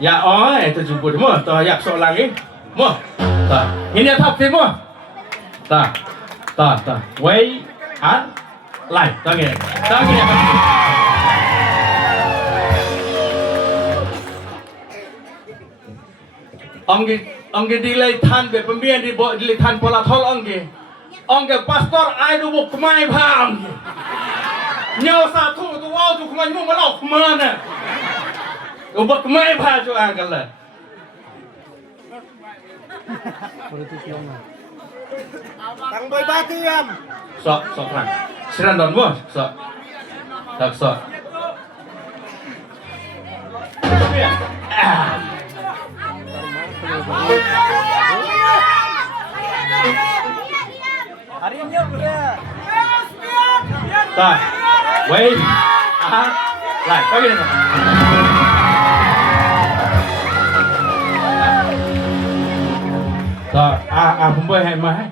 Ya oi terjemput mo to yak seorang ni mo ta ini thap ti mo ta wei an lai ta nge ông đi lấy than về bên biên đi bộ đi lấy than pola thol ông cái pastor ai đâu buộc mai phàm nhau sa thu tu wow tu kumai mu malau kumana buộc mai phà cho anh cái là Tang boy batiam. sok kan siran don mo sok tak sok Harinya udah. ta wei lại có cái này rồi không bơi hay mà